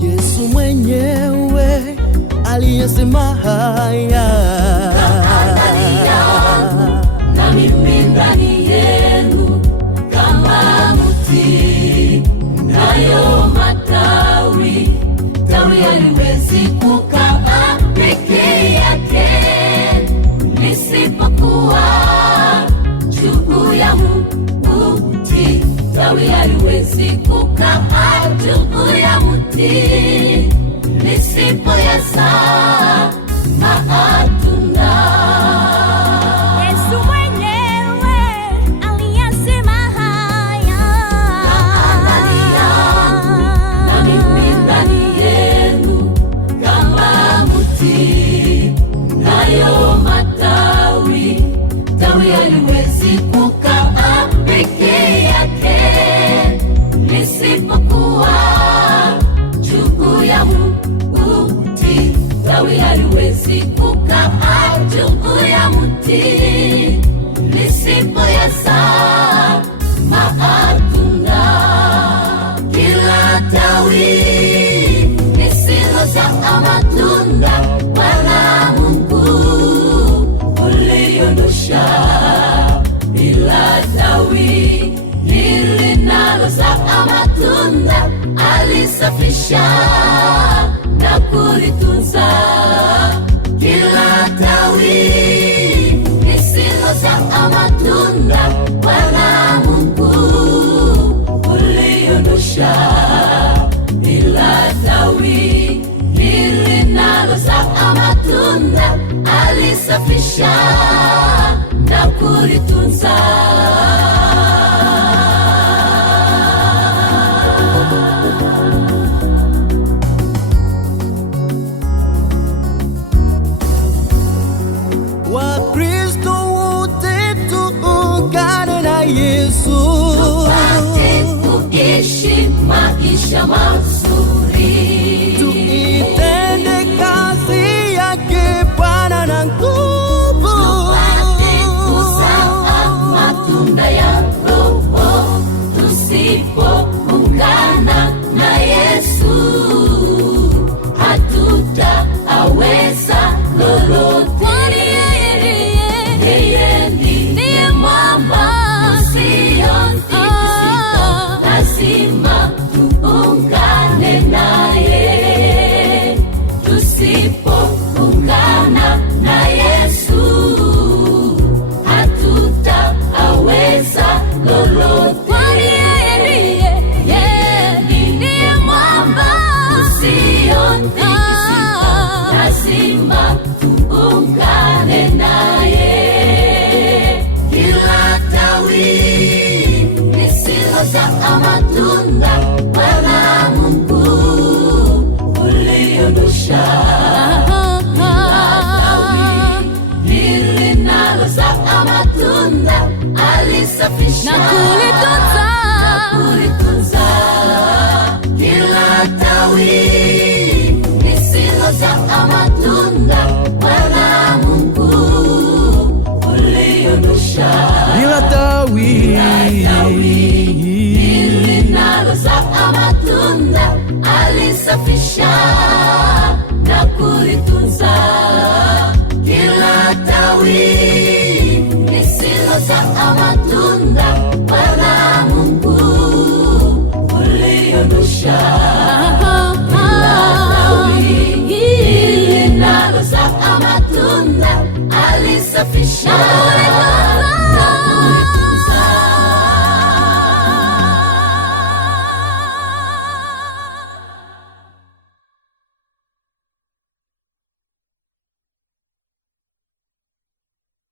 Yesu mwenyewe aliyesema haya, na mimi ndani yenu kama mti, nayo matawi haliwezi kukaa peke yake lisipokuwa juu ya mti. Tawi haliwezi kukaa juu ya mti lisipoyazaa matunda. Yesu mwenyewe aliyesema haya, ndani yangu na mimi ndani yenu kama mti, nayo matawi haliwezi kukaa peke yake lisipokuwa juu ya mti. Tawi haliwezi kukaa juu ya mti lisipoyazaa matunda. Kila tawi lisilozaa matunda Bwana Mungu uliondosha, ila tawi linalozaa matunda alisafisha na kulitunza. Kila tawi lisilozaa matunda Bwana Mungu uliondosha, ila tawi linalozaa matunda alisafisha na kulitunza. Wakristo wote tuungane na Yesu, Tupate kuishi maisha mazuri, tuitende kazi yake Bwana na nguvu, tupate kuzaa matunda ya Roho. Tusipoungana na Yesu hatutaweza lolote. kwani Yeye ndiye mwamba usiotikisika, lazima tuungane naye. Tusipoungana na Yesu hatutaweza lolote. kwani yeye ndiye mwamba usiotikisika, lazima tuungane naye. Kila tawi lisilozaa matunda Bwana Mungu uliondosha, linalozaa matunda alisafisha na kulitunza. Kila tawi lisilozaa matunda Bwana Mungu uliondosha, bila tawi linalozaa matunda alisafisha